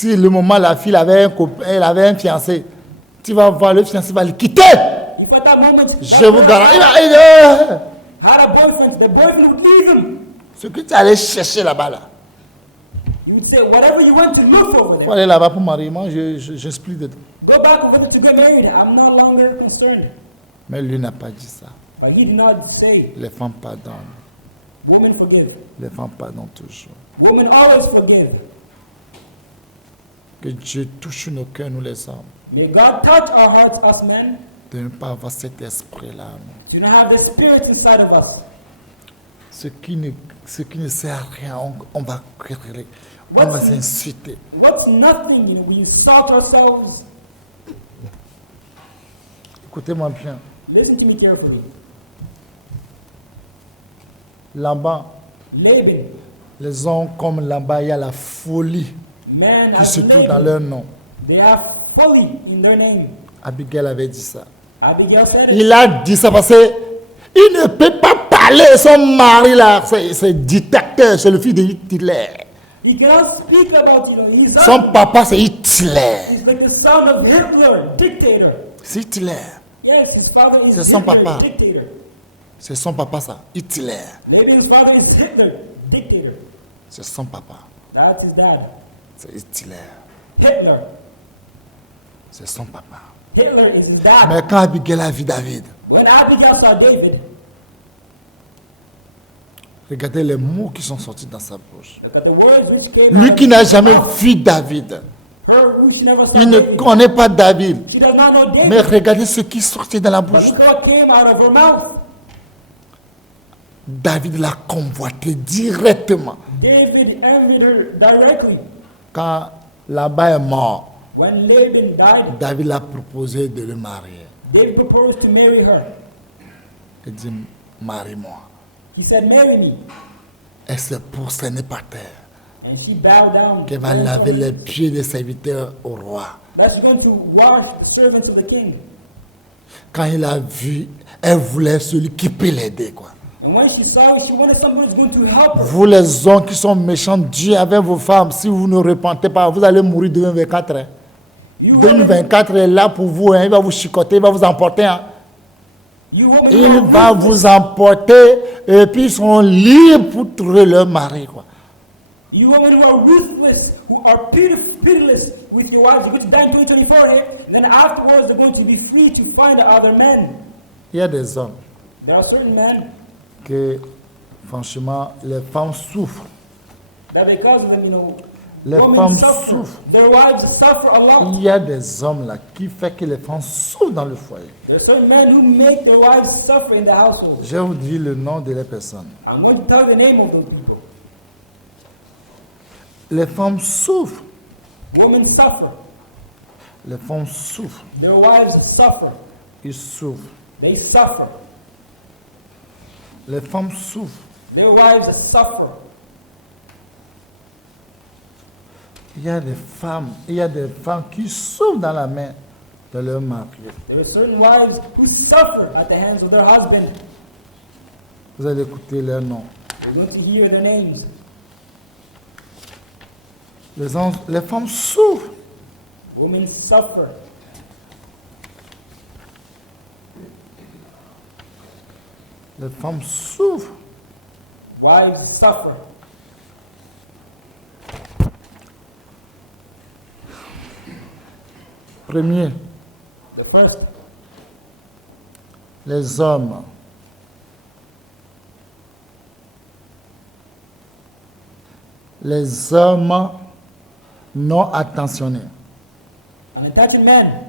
si le moment la fille avait un copain, elle avait un fiancé, tu vas voir le fiancé va le quitter. If at that moment Je vous garantis. had a boyfriend, the boyfriend would leave him. Ce que tu allais chercher là-bas, là. He would say, whatever you went to look for over Il faut there, aller là-bas pour marier. Moi, j'explique dedans. go back over there to get married. I'm no longer concerned. Mais lui n'a pas dit ça. But he did not say, Les femmes pardonnent. women forgive. Les femmes pardonnent toujours. Women always forgive. Que Dieu touche nos cœurs, nous les hommes. May God touch our hearts, us men, De ne pas avoir cet esprit-là. to not have the spirit inside of us. Ce qui ne sert à rien, on va quereller. On va s'insulter. What's nothing, we insult ourselves. Écoutez-moi bien. Listen to me carefully. Là-bas, Laban, les hommes comme là-bas, il y a la folie men qui se as trouve dans Laban, leur nom. they have folly in their name. Abigail avait dit ça. Abigail said it. Il a dit ça parce qu'il ne peut pas parler. Son mari, là, c'est dictateur, c'est le fils de Hitler. He cannot speak about, his Son papa, c'est Hitler. He's like the son of Hitler, dictator. C'est Hitler. Yes, his father is C'est son Hitler, papa. dictator. C'est son papa, ça. Hitler. Laban's father is Hitler, dictator. C'est son papa. That's his dad. C'est Hitler. Hitler. C'est son papa. Hitler is his dad. Mais quand Abigail a vu David, When Abigail saw David, regardez les mots qui sont sortis dans sa bouche. look at the words which came Lui out qui of n'a his jamais mouth. vu David, Her who she never saw il ne David. connaît pas David. She does not know David. Mais regardez ce qui sortait dans la But bouche. look what came out of her mouth. David l'a convoité directement. David envied her directly. Quand Laban est mort, When Laban died, David l'a proposé de le marier. David proposed to marry her. Il dit, marie-moi. He said, marry me. Elle se prosternait par terre. And she bowed down. Qu'elle va laver les pieds des serviteurs au roi. That she's going to wash the servants of the king. Quand il a vu, elle voulait celui qui peut l'aider, quoi. And when she saw it, she wanted somebody who's going to help her. Vous les hommes qui sont méchants, Dieu avec vos femmes, si vous ne repentez pas, vous allez mourir 2024. Hein. You women, 2024 est là pour vous, hein. Il va vous chicoter, il va vous emporter. Hein. you women Il who va are vous emporter et puis ils seront libres pour trouver leur mari, quoi. You women who are ruthless, who are pitiless with your wives, you're going to die in 2024 here, and then afterwards they're going to be free to find other men. Il y a des hommes There are certain men que, franchement, les femmes souffrent. that because of them, Les women femmes suffer. souffrent. Their wives suffer a lot. Il y a des hommes là qui font que les femmes souffrent dans le foyer. There are certain men who make their wives suffer in the household. Je vais vous dire le nom de les personnes. I'm going to tell the name of those people. Les femmes souffrent. Women suffer. Les femmes souffrent. Their wives suffer. Ils souffrent. They suffer. Les femmes souffrent. Their wives suffer. Il y a des femmes qui souffrent dans la main de leur mari. There are certain wives who suffer at the hands of their husband. Vous allez écouter leurs noms. We're going to hear the names. Les femmes souffrent. Women suffer. Les femmes souffrent. Wives suffer. Premier, The first, les hommes. Les hommes non attentionnés. unattached men.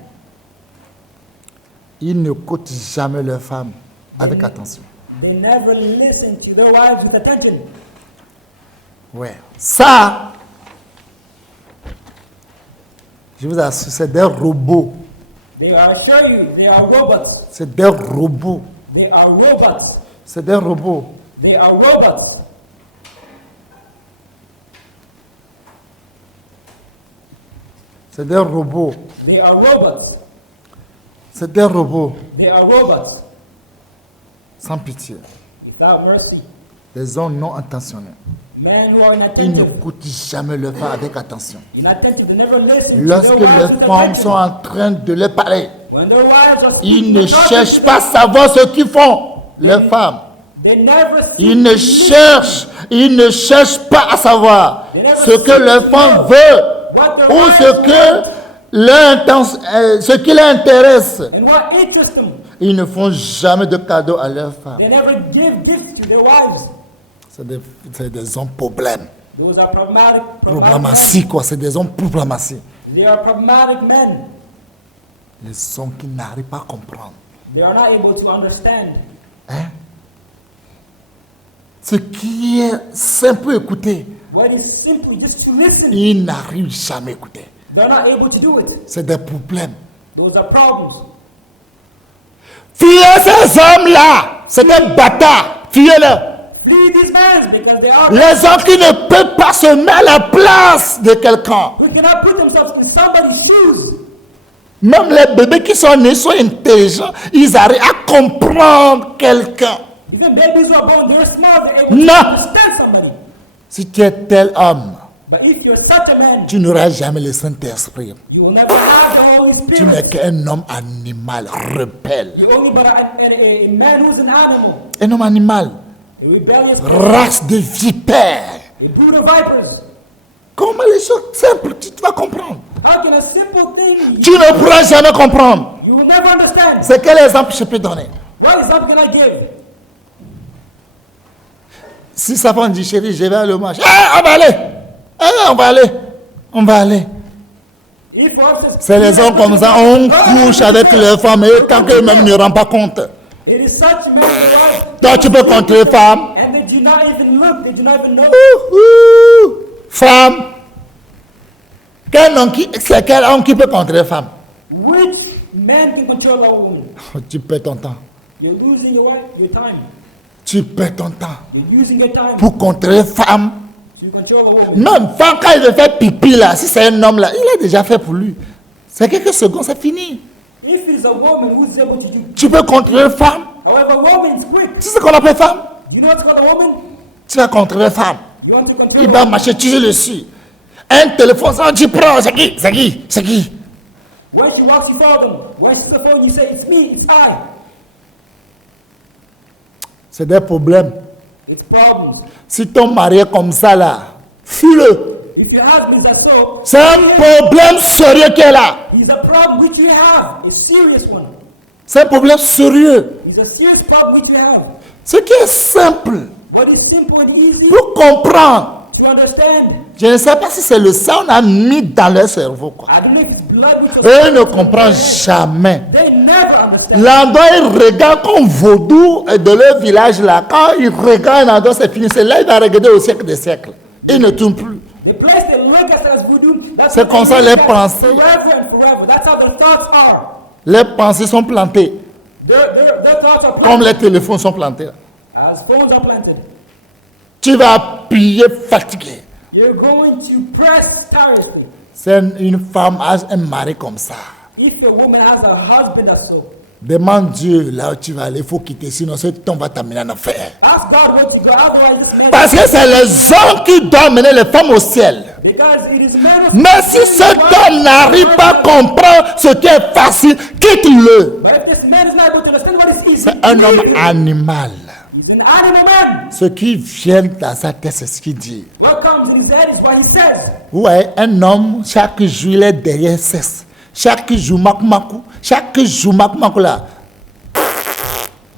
Ils n'écoutent jamais leur femme avec attention. They never listen to their wives with attention. Ouais. Ça, je vous assure, c'est des robots. They are, assure you, they are robots. C'est des robots. They are robots. C'est des robots. They are robots. C'est des robots. They are robots. C'est des robots. They are robots. Sans pitié. Without mercy. Les hommes non intentionnels. Men who are Ils inattentive. n'écoutent jamais leur femme avec attention. Inattentive, they never listen to Lorsque their wives les with femmes attention. sont en train de leur parler, When their wives are ils speaking ne to God, cherchent pas à savoir ce qu'ils font, les femmes. they never seek Ils ne cherchent pas à savoir ce que leur femme veut what their ou wives ce qui les intéresse. and what interests them. Ils ne font jamais de cadeaux à leur femme. They never give gifts to their wives. C'est des hommes problèmes. Those are problematic men. Problématie, quoi. C'est des hommes problématiques. They are problematic men. Les hommes qui n'arrivent pas à comprendre. They are not able to understand. Hein? Ce qui est simple à écouter, What is simply just to listen. ils n'arrivent jamais à écouter. They're not able to do it. C'est des problèmes. Those are problems. Fuyez ces hommes-là. C'est des bâtards. Fuyez-les. Flee these men because they are. Les hommes qui ne peuvent pas se mettre à la place de quelqu'un. Who cannot put themselves in somebody's shoes. Même les bébés qui sont nés sont intelligents. Ils arrivent à comprendre quelqu'un. Even babies who are born, they're smart. They're able No. to understand somebody. Si tu es tel homme, But if you're such a man, tu n'auras jamais le Saint-Esprit. you will never have the Holy Tu n'es Spirit. qu'un homme animal, rebelle. You're only but a man who's an animal, Un homme animal, a rebellious, race de vipères. a brood of vipers. Comment les choses simples, tu vas comprendre. How can a simple thing Tu ne pourras jamais comprendre. you will never understand? C'est quel exemple je peux donner? What example can I give? Si sa femme dit, chérie, je vais aller au marché. Ah, on va aller. Ah, on va aller. On va aller. If for instance, C'est les hommes comme ça, on couche avec les femmes et tant qu'eux-mêmes ne rendent pas compte. it is such men who are, Donc tu peux contre les femmes. and they do not even look, they do not even know. Ouh, femme. C'est quel homme qui peut contre les femmes? Which man can control a woman? Tu perds ton temps. You're losing your wife, your time. Tu perds ton temps You're using your time pour contrer les femmes. to control a woman. Même femme, quand il veut faire pipi là, si c'est un homme là, il a déjà fait pour lui. C'est quelques secondes, c'est fini. If it is a woman who's able to do, Tu peux contrer les femmes. however, a woman is quick. Tu sais ce qu'on appelle femme? Do you know what's called a woman? Tu vas contrer les femmes. You want to control Il a va woman. marcher toujours dessus. Un téléphone, ça, tu prends, c'est qui? C'est qui? C'est qui? When she walks, you follow them. When she's on the phone, you say, it's me, it's I. C'est des problèmes. It's problems. Si ton mari est comme ça là, fuis-le. If your husband is that so, C'est un problème sérieux qui est là. he's a problem which you have, a serious one. C'est un problème sérieux. It's a serious problem which you have. Ce qui est simple What is simple and easy pour comprendre. to understand. Je ne sais pas si c'est le sang qu'on a mis dans leur cerveau. Quoi. I don't know if it's blood which Eux ne comprennent jamais. they never understand. L'endroit, ils regardent comme vaudou de leur village là. Quand ils regardent l'endroit, c'est fini. C'est là qu'ils vont regarder au siècle des siècles. Ils ne tournent plus. The place they look at as voodoo, that's C'est what comme they ça look les at pensées. forever and forever. That's how their thoughts are. Les pensées sont plantées. Their thoughts are Comme planted les téléphones sont plantés. Là. as phones are planted. Tu vas appuyer fatigué. You're going to press tirelessly. C'est une femme a un mari comme ça. If a woman has a husband that's so, Demande Dieu là où tu vas aller, il faut quitter, sinon cet homme va t'amener en enfer. ask God where to go. Otherwise, this man. Parce que c'est les hommes qui doivent mener les femmes au ciel. Because it is men of Mais si cet homme n'arrive pas à comprendre ce qui est facile, quitte-le. But if this man is not able to understand what is easy, C'est un homme animal. he's an animal man. Ce qui vient dans sa tête, c'est ce qu'il dit. What comes in his head is what he says. Ouais, un homme, chaque jour, il est derrière sexe. Chaque jour, makou. Chaque jour, makou là.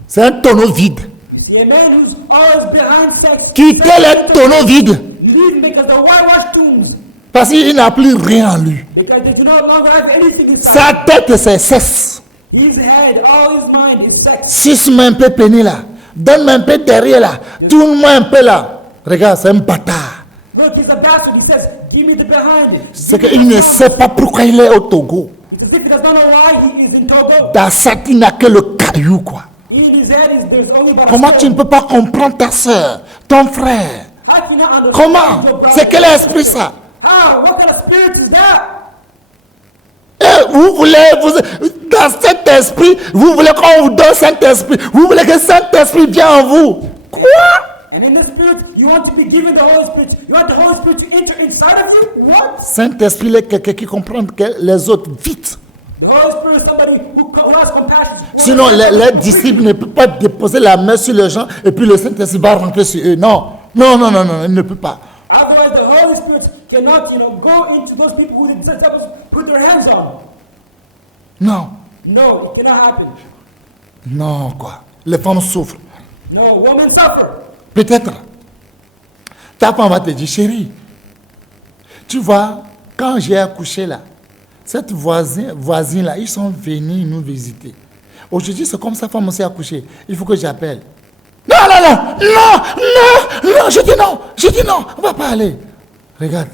C'est un tonneau vide. You see a man who's always behind sex. Quittez les tonneaux vides. Leave because the whitewash tombs. Parce qu'il n'a plus rien en lui. Because they do not longer have anything inside. Sa tête, c'est sexe. His head, all his mind is sex. Suce-moi un peu pénis là. Donne-moi un peu derrière là. Tourne-moi un peu là. Regarde, c'est un bâtard. Look, he's a bastard. He says, give me the behind it. C'est qu'il ne sait pas pourquoi il est au Togo. It's as if he does not know why he is in Togo. Dans sa tête, il n'a que le caillou quoi. In his head, there's only but a Comment tu stone. ne peux pas comprendre ta soeur, ton frère? How can you not understand Comment? your brother? C'est quel esprit ça? How? What kind of spirit is that? Et vous voulez, dans cet esprit, vous voulez qu'on vous donne Saint-Esprit. Vous voulez que Saint-Esprit vienne en vous. Quoi? And in the Spirit, you want to be given the Holy Spirit. You want the Holy Spirit to enter inside of you? What? Saint-Esprit, il est quelqu'un qui comprend que les autres vite. The Holy Spirit is somebody who has compassion. Sinon, les disciples ne peuvent pas déposer la main sur les gens et puis le Saint-Esprit va rentrer sur eux. Non, non, non, non, non, il ne peut pas. Otherwise, the Holy Spirit cannot, go into those people who the disciples put their hands on. Non, No, it cannot happen. non, quoi. Les femmes souffrent. No, women suffer. Peut-être. Ta femme va te dire, chérie, tu vois, quand j'ai accouché là, cette voisine-là, ils sont venus nous visiter. Aujourd'hui, c'est comme sa femme aussi accouché. Il faut que j'appelle. Non, non, non, non, non, non, je dis non, on ne va pas aller. Regarde,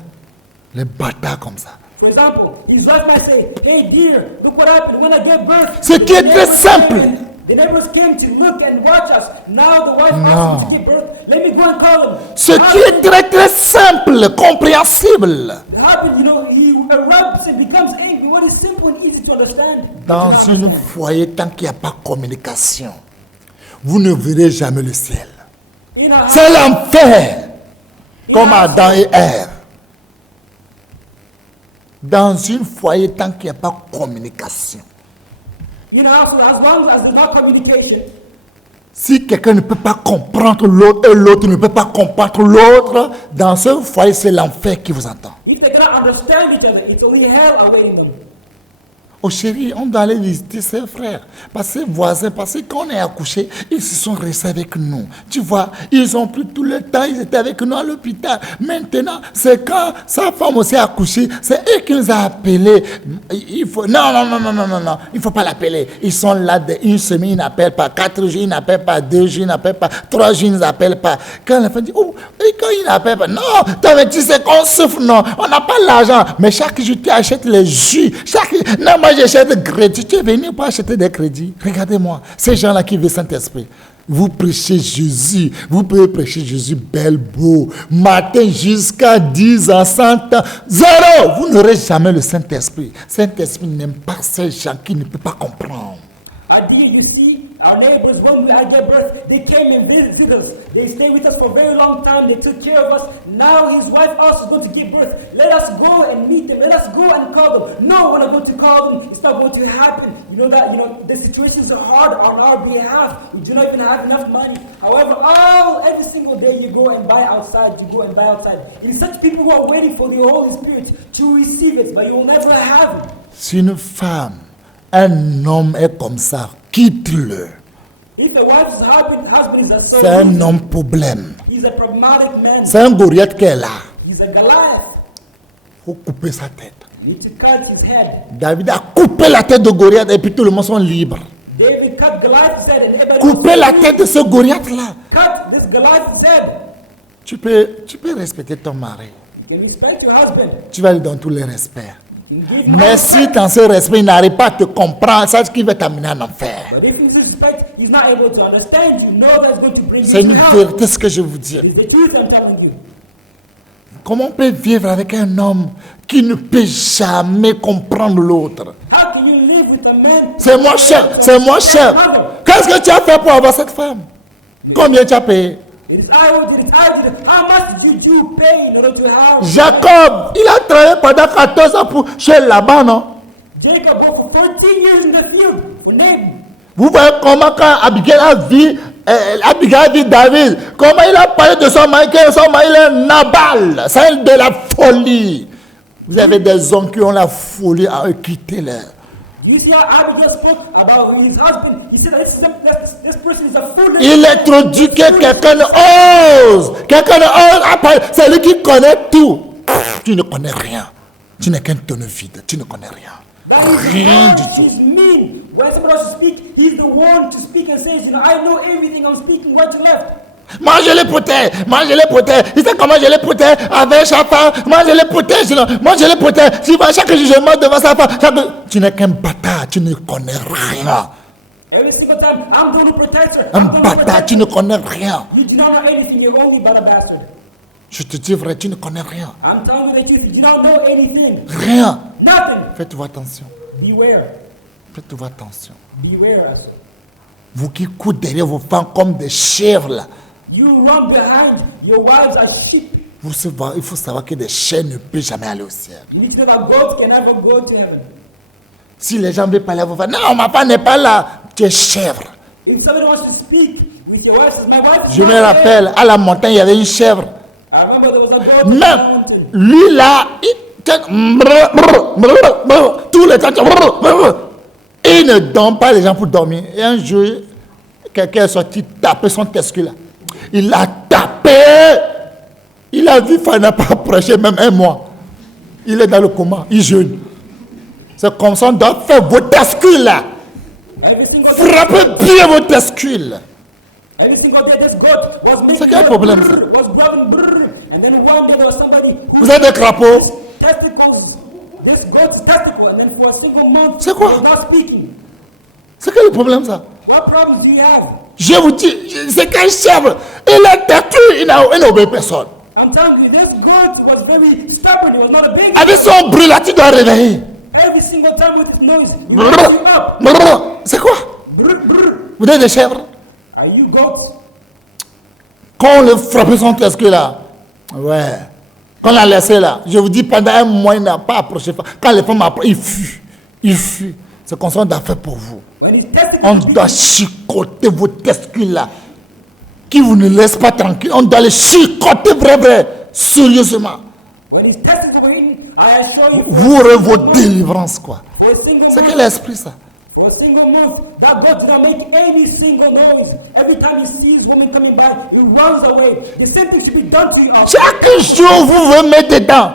les bâtards comme ça. For example, his wife might say, hey dear, look what happened when I gave birth. Ce qui est très simple. The neighbors came to look and watch us. Now the wife asked him to give birth. Let me go and call him. Ce qui est très très simple, compréhensible. It happened, he erupts and becomes angry. What is simple and easy to understand? Dans un foyer, tant qu'il n'y a pas de communication, vous ne verrez jamais le ciel. C'est l'enfer, comme Adam et Ève. Dans un foyer, tant qu'il n'y a pas de communication. As long as there's not communication. Si quelqu'un ne peut pas comprendre l'autre et l'autre ne peut pas comprendre l'autre, dans ce foyer, c'est l'enfer qui vous entend. If they cannot understand each other, it's only hell awaiting them. Oh chérie, on doit aller visiter ses frères, parce que ses voisins, parce que quand on est accouché, ils se sont restés avec nous. Tu vois, ils ont pris tout le temps, ils étaient avec nous à l'hôpital. Maintenant, c'est quand sa femme aussi a accouché, c'est eux qui nous a appelés. Il faut, non, il ne faut pas l'appeler. Ils sont là une semaine, ils n'appellent pas, 4 jours, ils n'appellent pas, 2 jours, ils n'appellent pas, 3 jours, ils n'appellent pas. Quand la femme dit, oh, et quand ils n'appellent pas, non, tu sais qu'on souffre, non, on n'a pas l'argent, mais chaque jour tu achètes les jus, non, moi j'achète des crédits, tu es venu pour acheter des crédits. Regardez-moi, ces gens-là qui veulent Saint-Esprit. Vous prêchez Jésus, vous pouvez prêcher Jésus bel beau, matin jusqu'à 10 ans, 100 ans, 0, vous n'aurez jamais le Saint-Esprit. Saint-Esprit n'aime pas ces gens qui ne peuvent pas comprendre. You see, our neighbors, when I gave birth, they came and visited us. They stayed with us for a very long time. They took care of us. Now his wife also is going to give birth. Let us go and meet them. Let us go and call them. No, we're not going to call them. It's not going to happen. You know that, the situations are hard on our behalf. We do not even have enough money. However, every single day you go and buy outside. It is such people who are waiting for the Holy Spirit to receive it, but you will never have it. Si une femme, un homme est comme ça, quitte-le. If the wife's husband is a C'est un homme problème. He's a problematic man. C'est un Goliath qui est là. He's a Goliath. Il faut couper sa tête. You need to cut his head. David a coupé la tête de Goliath et puis tout le monde sont libres. David cut Goliath's head and everybody Couper la tête de ce Goliath-là. Cut this Goliath's head. Tu peux respecter ton mari. You can respect your husband. Tu vas lui donner tous les respects. You can give him Mais respect. si dans ce respect, il n'arrive pas à te comprendre, c'est ce qui va t'amener en enfer. But if you disrespect, he's not able to understand you. Know that's going to bring C'est you une to hell. vérité ce que je vous dis. It's the truth I'm telling you. Comment on peut vivre avec un homme qui ne peut jamais comprendre l'autre? How can you live with a man? C'est mon cher, c'est mon cher. Qu'est-ce que tu as fait pour avoir cette femme? Combien tu as payé? It is I who did it. How much did you pay in order to have? Jacob, il a travaillé pendant 14 ans pour chez Laban, non? Jacob worked for 14 years in the field for Nabal. Vous voyez comment quand Abigail a vu David, comment il a parlé de son mari, que son mari est Nabal, c'est de la folie. Vous avez des hommes qui ont la folie à quitter leur. Do you see how Abigail spoke about his husband? He said, this person is a fool. Il introduit que quelqu'un ose. Quelqu'un ose appeler. C'est lui qui connaît tout. Tu ne connais rien. Tu n'es qu'un tonneau vide. Tu ne connais rien. Rien du tout. He's mean. When somebody else speaks, he's the one to speak and says, I know everything. I'm speaking right to left. Moi je les protège. Il sait comment je les protège avec sa femme. Moi je les protège. Moi je les protège. Si chaque jugement devant sa femme. Tu n'es qu'un bâtard. Tu ne connais rien. Every single time, I'm the one who protects her. Un bâtard, tu ne connais rien. You do not know anything. You're only but a bastard. Je te dis vrai, tu ne connais rien. I'm telling you the truth. You don't know anything. Rien. Nothing. Faites-vous attention. Beware. Faites-vous attention. Beware us. Vous qui courez derrière vos femmes comme des chèvres là. You run behind your wives as sheep. Il faut savoir que des chèvres ne peuvent jamais aller au ciel. You need to know that goats can never go to heaven. Si les gens veulent parler à vos femmes, non, ma femme n'est pas là, tu es chèvre. If somebody wants to speak with your wife, says, my wife is Je me not rappelle, à la montagne, il y avait une chèvre. there. I remember there was a goat on the Même mountain. lui là, tout le temps, et il ne donne pas les gens pour dormir. Et un jour, quelqu'un est sorti taper son tescule là. Il l'a tapé. Il a vu, il n'a pas approché même un mois. Il est dans le coma, il jeûne. C'est comme ça, on doit faire vos tescules là. Every single day, Frappez bien vos tescules. every single day, this goat was making C'est quel problème, ça? was grubbing brrr. And then one day there was somebody who Vous êtes des crapauds. testicles, this goat's testicle, and then for a single month, C'est quoi? he was not speaking. C'est quel problème ça? What problems do you have? Je vous dis, c'est qu'un chèvre. Il est têtu, il n'obéit personne. I'm telling you, this goat was very stubborn. It was not a big. Avec son bruit là, tu dois réveiller. Every single time with his noise, he wakes you up. C'est quoi? Brr, brr. Vous êtes des chèvres? Are you goats? Quand on le frappait son tescule là, ouais. Quand on l'a laissé là, je vous dis, pendant un mois, il n'a pas approché. Quand les femmes approchent, il fuit. Il fuit. C'est comme ça qu'on doit faire pour vous. When his testicles On beat doit him, chicoter vos testicules là, qui vous ne laissent pas tranquille. On doit les chicoter vrai, sérieusement. when his testicles were eaten, I assure you, Vous aurez vos délivrances, quoi. for a single C'est month, quel esprit ça? for a single month, that goat did not make any single noise. Every time he sees women coming by, he runs away. The same thing should be done to you. Chaque jour, vous vous mettez dedans.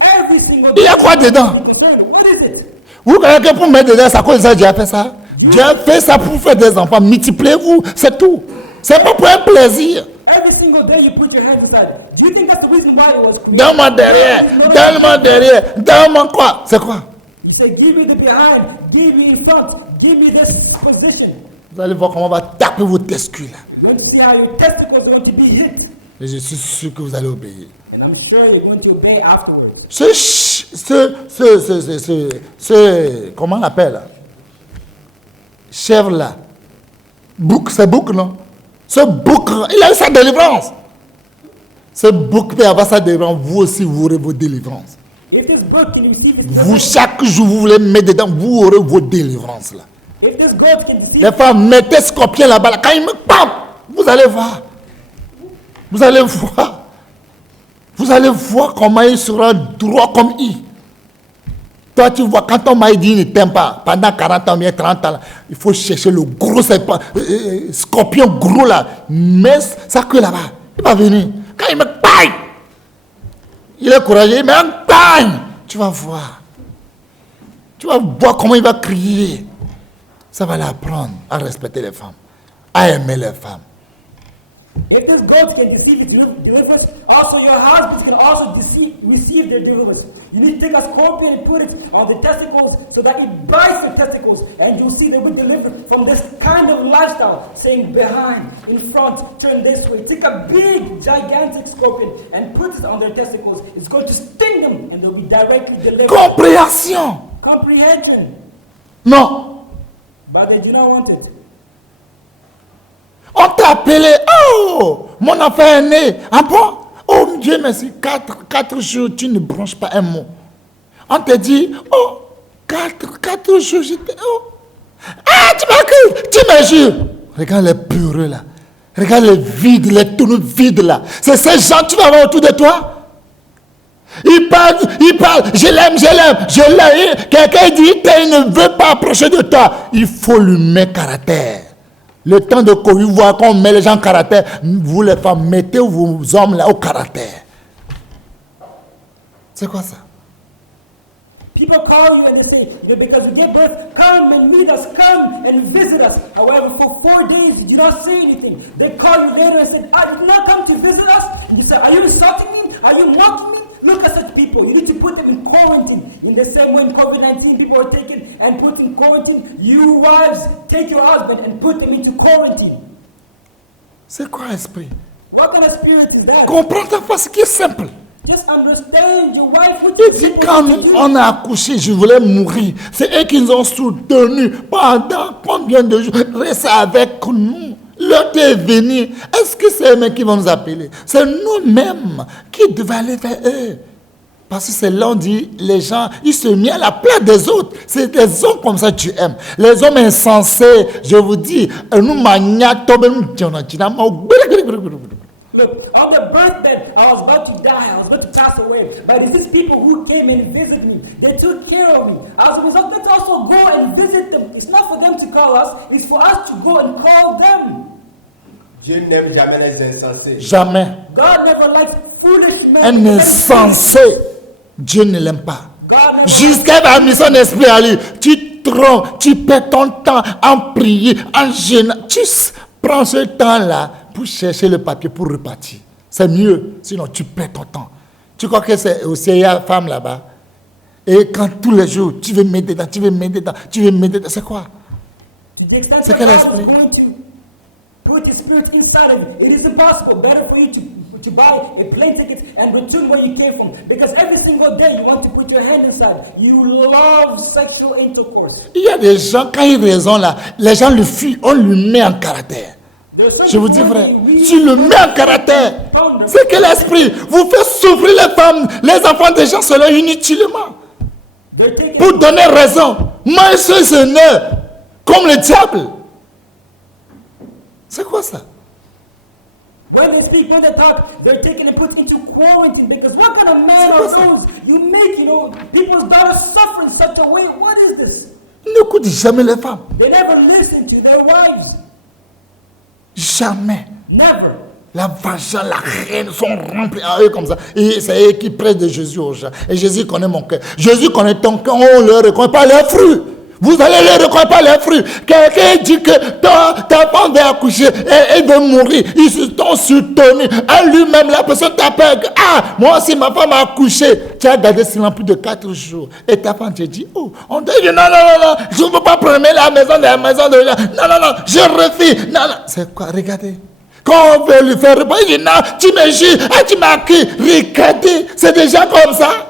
Every single Il y day. a quoi dedans? Be concerned. What is it? Vous croyez que pour mettre dedans, c'est à cause de ça que Dieu a fait ça? Dieu a fait ça pour faire des enfants. Multipliez-vous, c'est tout. C'est pas pour un plaisir. Every single day you put your head inside. Do you think that's the reason why it was created? Donne-moi derrière, donne-moi derrière, donne-moi quoi? C'est quoi? You say, give me the behind, give me in front, give me this position. Vous allez voir comment on va taper vos testicules. You're going to see how your testicles are going to be hit. Et je suis sûr que vous allez obéir. And I'm sure you're going to obey afterwards. Comment on appelle là? Chèvre là. Bouc, c'est bouc, non? Ce bouc, il a eu sa délivrance. Ce bouc peut avoir sa délivrance. Vous aussi, vous aurez vos délivrances. If this goat can receive his Vous, testicles, chaque jour, vous voulez mettre dedans, vous aurez vos délivrances là. if this goat can receive, Les femmes, mettez scorpion là-bas. Là. Quand il me parle, vous allez voir. Vous allez voir. Vous allez voir comment il sera droit comme I. Toi, tu vois, quand ton mari dit qu'il ne t'aime pas, pendant 40 ans, bien 30 ans, là, il faut chercher le gros scorpion gros là. Mais ça que là-bas, il va venir. Quand il me paille, il est courageux, il me paille. Tu vas voir. Tu vas voir comment il va crier. Ça va l'apprendre à respecter les femmes, à aimer les femmes. if this goat can receive its deliverance, also your husbands can also receive their deliverance. You need to take a scorpion and put it on the testicles so that it bites the testicles, and you'll see they'll be delivered from this kind of lifestyle, saying behind, in front, turn this way. Take a big, gigantic scorpion and put it on their testicles. It's going to sting them, and they'll be directly delivered. Compréhension. Comprehension. Non. But they do not want it. On t'a appelé, oh, mon enfant est né. Ah bon? Oh Dieu merci, 4 jours, tu ne branches pas un mot. On te dit, oh, 4 jours, j'étais, oh. Ah, tu m'as cru, tu me jures. Regarde les peureux là. Regarde les vides, les tonneaux vides là. C'est ces gens que tu vas avoir autour de toi. Il parle, je l'aime. Quelqu'un dit, il ne veut pas approcher de toi. Il faut lui mettre caractère. Le temps de Covid, voir qu'on met les gens en caractère. Vous les femmes, mettez vos hommes là au caractère. C'est quoi ça? People call you and they say, because you give birth, come and meet us, come and visit us. However, for 4 days you do not say anything. They call you later and say, you did not come to visit us? And you say, are you insulting me? Are you mocking me? Look at such people. You need to put them in quarantine. In the same way in COVID-19 people are taken and put in quarantine, you wives take your husband and put them into quarantine. C'est quoi esprit? What kind of spirit is that? Comprends ta face qui est simple. Just understand your wife. Il dit quand on a accouché, je voulais mourir. C'est eux qui nous ont soutenus pendant combien de jours? Restez avec nous. l'heure est venue, est-ce que c'est eux qui vont nous appeler? C'est nous-mêmes qui devons aller vers eux. Parce que c'est là on dit, les gens, ils se mettent à la place des autres. C'est des hommes comme ça que tu aimes. Les hommes insensés, je vous dis, nous maniaques, Look, on the birthday, I was about to die, I was about to pass away. But it's these people who came and visited me. They took care of me. As a result, let's also go and visit them. It's not for them to call us, it's for us to go and call them. Dieu n'aime jamais les insensés. Jamais. God never likes foolish men. Un insensé, Dieu ne l'aime pas. God never Jusqu'à la mission d'esprit à lui, tu trompes, tu perds ton temps en prier, en jeûne. Tu prends ce temps-là pour chercher le papier pour repartir. C'est mieux, sinon tu perds ton temps. Tu crois que c'est aussi il y a une femme là-bas. Et quand tous les jours, tu veux mettre dedans, tu veux mettre dedans, tu veux mettre dedans, c'est quoi? C'est quel esprit? Put your spirit inside of you. It is impossible. Better for you to buy a plane ticket and return where you came from. Because every single day you want to put your hand inside. You love sexual intercourse. Il y a des gens, quand ils raisonnent là, les gens le fuient, on lui met en caractère. Je vous dis vrai, tu le mets en caractère. C'est quel esprit? Vous faites souffrir les femmes, les enfants des gens seulement inutilement. Pour donner raison. Moi, je suis un nœud, comme le diable. C'est quoi ça? When they speak, when they talk, they're taken and put into quarantine. Because what kind of man are those? You make, people's daughters suffer in such a way. What is this? Ils n'écoutent jamais les femmes. They never listen to their wives. Jamais. Never. La vengeance, la haine sont remplis à eux comme ça. Et c'est eux qui prêchent de Jésus aux gens. Et Jésus connaît mon cœur. Jésus connaît ton cœur. On ne le reconnaît pas leurs fruits. Vous allez le reconnaître par les fruits. Quelqu'un dit que ta femme va accoucher et elle va mourir. Ils se sont soutenus. À lui-même, la personne t'appelle. Ah, moi aussi, ma femme a accouché. Tu as gardé silence plus de 4 jours. Et ta femme te dit, oh, on te dit, non, je ne peux pas prendre la maison de non, je refuse. Non. C'est quoi? Regardez. Quand on veut lui faire repas, il dit, non, tu me juges. Ah, tu m'as acquis. Regardez, c'est déjà comme ça.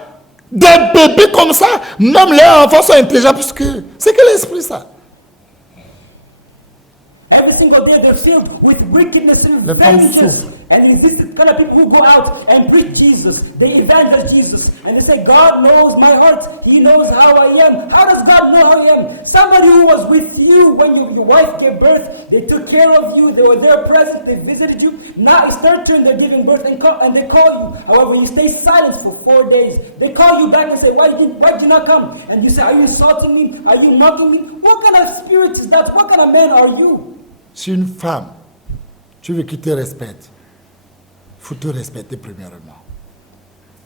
Des bébés comme ça, même les enfants sont intelligents plus qu'eux. C'est quel esprit ça? Every single day they're filled with wickedness and vengeance. And this is the kind of people who go out and preach Jesus. They evangelize Jesus. And they say, God knows my heart. He knows how I am. How does God know how I am? Somebody who was with you when your wife gave birth, they took care of you, they were there present, they visited you. Now it's their turn, they're giving birth and they call you. However, you stay silent for 4 days. They call you back and say, why did you not come? And you say, are you insulting me? Are you mocking me? What kind of spirit is that? What kind of man are you? Si une femme, tu veux qu'il te respecte, il faut te respecter premièrement.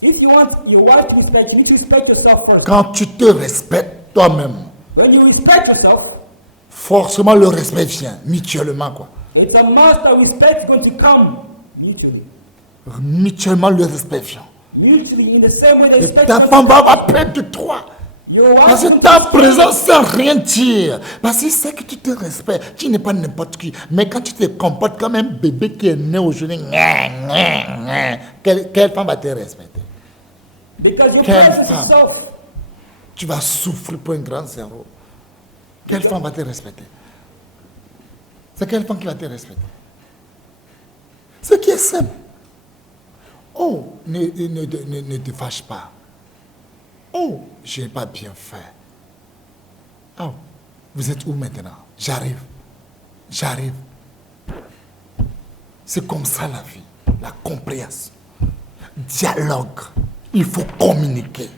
If you want your wife to respect you, need to respect yourself first. Quand tu te respectes toi-même, When you respect yourself, forcément le respect vient, mutuellement quoi. it's a must that respect is going to come mutually. Mutuellement le respect vient. Mutually, in the same way that Et respect ta femme va avoir peur de toi. Your wife Parce que will ta respect présence sans rien dire. Parce que c'est que tu te respectes. Tu n'es pas n'importe qui. Mais quand tu te comportes comme un bébé qui est né aujourd'hui, quelle femme va te respecter? Because your Quelle presence femme? itself. Tu vas souffrir pour un grand cerveau. Quelle femme va te respecter? C'est quelle femme qui va te respecter? Ce qui est simple. Oh, ne te fâche pas. Oh, je n'ai pas bien fait. Oh, vous êtes où maintenant? J'arrive. C'est comme ça la vie, la compréhension. Dialogue. Il faut communiquer.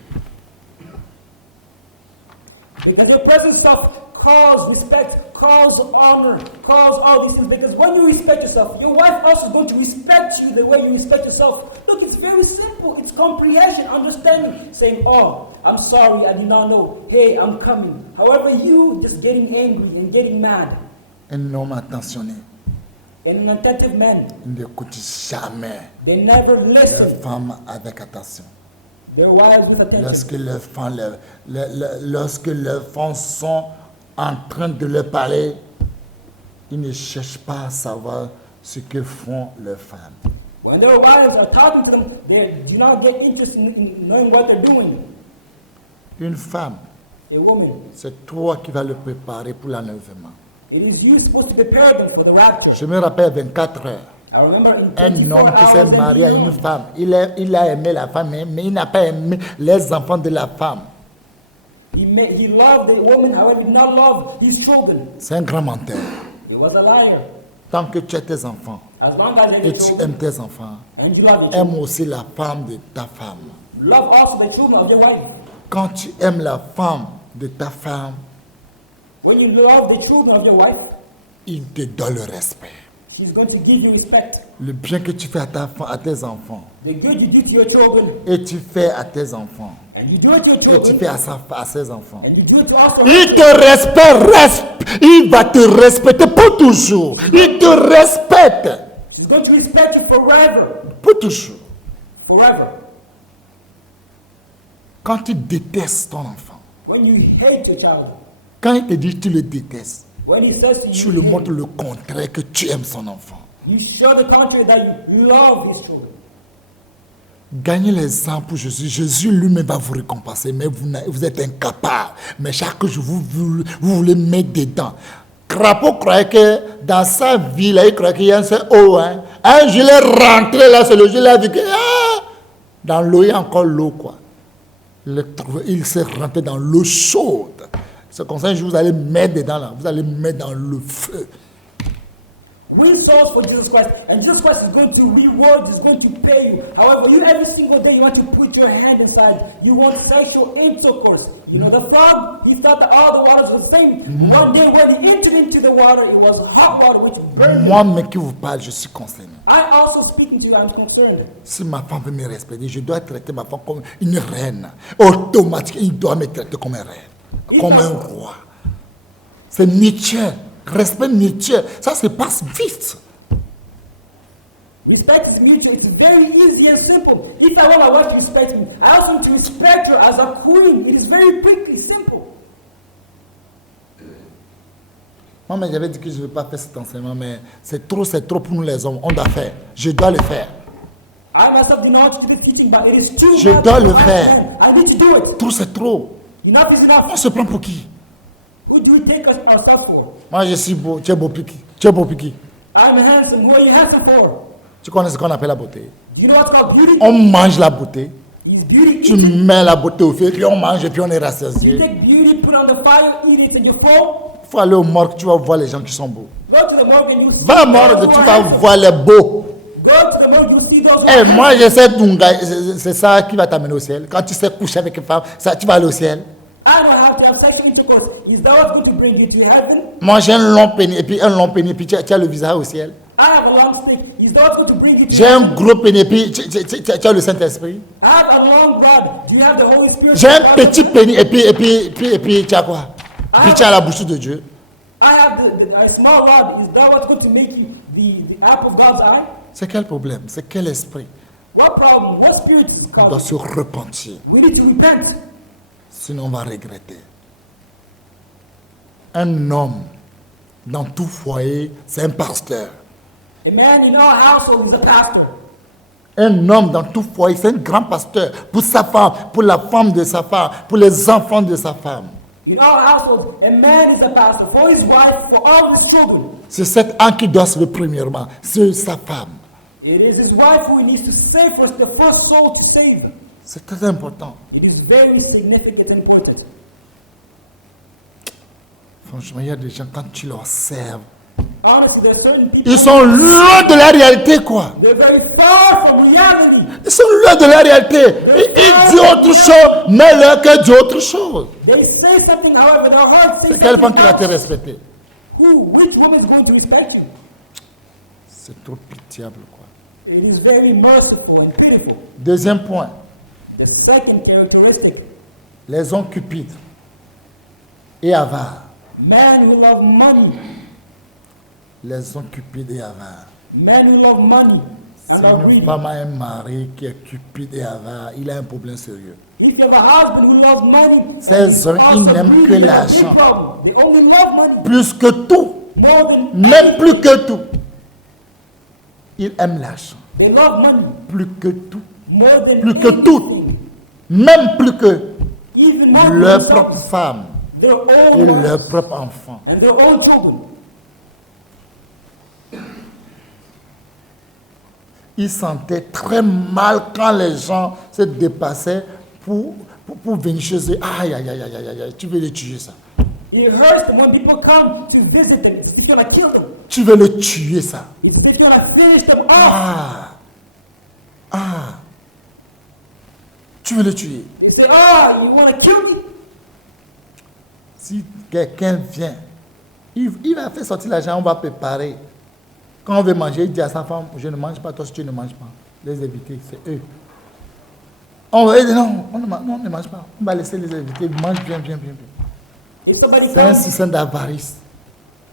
Because your presence itself calls respect, calls honor, calls all these things. Because when you respect yourself, your wife also is going to respect you the way you respect yourself. Look, it's very simple. It's comprehension, understanding. Saying, oh, I'm sorry, I did not know. Hey, I'm coming. However, you just getting angry and getting mad. Un homme attentionné And an attentive man, n'écoute jamais they never les listen. femmes avec attention. Their wives with attention. Lorsque les femmes sont en train de leur parler, ils ne cherchent pas à savoir ce que font les femmes. When their wives are talking to them, they do not get interested in knowing what they're doing. Une femme, A woman, c'est toi qui vas le préparer pour l'enlèvement. It is you supposed to prepare them for the rapture. Je me rappelle 24 heures. I remember in Un 24 homme qui s'est hours and marié à he une knew. femme, il a aimé la femme, mais il n'a pas aimé les enfants de la femme. He loved the woman, however, he did not love his children. C'est un grand menteur. He was a liar. Tant que tu as tes enfants As long as et they tu children, aimes tes enfants, and you love the children, aime aussi la femme de ta femme. love also the children of your wife. Quand tu aimes la femme de ta femme, When you love the children of your wife, il te donne le respect. she's going to give you respect. Le bien que tu fais à tes enfants, The good you do to your children, et tu fais à tes enfants, and you do it to your et tu children, fais à ses enfants. and you do it to also Il te respecte, il va te respecter pour toujours. Il te respecte she's going to respect you forever. pour toujours. Forever. Quand tu détestes ton enfant, When you hate your child, quand il te dit que tu le détestes, when he says to tu you, lui hate montres him, le contraire que tu aimes son enfant. you show the contrary that you love his children. Gagnez les âmes pour Jésus. Jésus lui-même va vous récompenser, mais vous êtes incapable. Mais chaque jour, vous voulez mettre dedans. Crapaud croyait que dans sa vie, là, il croyait qu'il y a un seul eau. Hein. Un jour, il est rentré là, c'est le jour, il a vu que dans l'eau, il y a encore l'eau, quoi. Il s'est rentré dans l'eau chaude. C'est comme ça, un jour, vous allez mettre dedans, là. Vous allez mettre dans le feu. Win souls for Jesus Christ, and Jesus Christ is going to reward, is going to pay you. However, you every single day you want to put your hand inside. You want sexual intercourse. You know, the frog, he thought that all the waters were the same. One day when he entered into the water, it was hot water which burned him. Moi, mais qui vous parle, je suis concerné. I also speaking to you, I'm concerned. Si ma femme veut me respecter, je dois traiter ma femme comme une reine. Automatiquement, il doit me traiter comme une reine, comme un roi. C'est mutuel. Respect mutuel. Ça se passe vite. Respect is mutual. It's very easy and simple. If I want my wife to respect me, I also need to respect her as a queen. It is very quickly simple. Moi, mais j'avais dit que je ne vais pas faire cet enseignement, mais c'est trop pour nous les hommes. On doit faire. Je dois le faire. I myself did not want to do the teaching, but it is too Je much. dois le faire. I need to do it. Trop, c'est trop. Enough is enough. On se prend pour qui? Who do we take ourselves for? Moi, je suis beau. Tu es beau pour qui? Tu es beau pour qui? I'm handsome. Who are you handsome for? Tu connais ce qu'on appelle la beauté? Do you know what's called beauty? On mange la beauté. Is beauty. Tu mets la beauté au feu, puis on mange, et puis on est You rassasié. take beauty, put on the fire, eat it, and you're full. Il faut aller au morgue, tu vas voir les gens qui sont beaux. Go to the morgue and you see. Va à those morgue, who tu are vas handsome. voir les beaux. Go to the morgue, you see those who Eh, are moi, handsome. je sais Dunga, c'est ça qui va t'amener au ciel. Quand tu sais coucher avec une femme, ça, tu vas aller au ciel. I know how to have sexual intercourse. Is that what's going to bring you to heaven? Moi, j'ai un long pénis, et puis tu as le visage au ciel. I have a long stick. Is that what's going to bring you to J'ai heaven? un gros pénis, et puis tu as le Saint-Esprit. I have a long rod. Do you have the Holy Spirit? J'ai un petit pénis, et puis tu as quoi? Et puis tu as la bouche de Dieu. I have a small rod. Is that what's going to make you the apple of God's eye? C'est quel problème? C'est quel esprit? What problem? What spirit is On doit called? se repentir, We need to repent. sinon on va regretter. Un homme dans tout foyer, c'est un pasteur. A man in our household is a pastor. Un homme dans tout foyer, c'est un grand pasteur pour sa femme, pour la femme de sa femme, pour les enfants de sa femme. In our household, a man is a pastor for his wife, for all his children. C'est cet homme qui doit sauver premièrement, c'est sa femme. It is his wife who he needs to save first, the first soul to save. C'est très important. It is very significant and important. Franchement, il y a des gens, quand tu leur serves, Honestly, there's certain people, ils sont loin de la réalité, quoi. they're very far from reality. Ils sont loin de la réalité. Ils disent autre chose, mais leur cœur dit autre chose. They say something, however, their heart says C'est quelle femme something qui va te else. respecter? Which woman is going to respect you? C'est trop pitiable, quoi. It is very merciful and pitiful. Deuxième point, The second characteristic, les hommes cupides et avares. men who love money. Les hommes cupides et avares. Men who love money and Si love une greed. femme a un mari qui est cupide et avare, il a un problème sérieux. If you have a husband who loves money, Ces hommes, ils n'aiment que l'argent. They only love money Plus que tout, more than même plus que tout. Ils aiment l'argent. they love money Plus que tout. more than Plus que anything. tout. Même plus que Even more leur than propre themselves, femme their et own leur wives propre enfant. and their own children. il sentait très mal quand les gens se dépassaient pour venir chez eux. Aïe, aïe, aïe, aïe, aïe, aïe, tu veux les tuer ça. He hurts when people come to visit them. He's gonna kill them. Tu veux le tuer ça. He's gonna finish them off. Tu veux le tuer. He said, "Oh, you wanna kill me?" Si quelqu'un vient, il va faire sortir l'argent, on va préparer. Quand on veut manger, il dit à sa femme, je ne mange pas, toi si tu ne manges pas. Les invités, c'est eux. On va dire non, on ne mange pas. On va laisser les invités, mange bien, bien, bien, bien. If somebody C'est un comes, système d'avarice.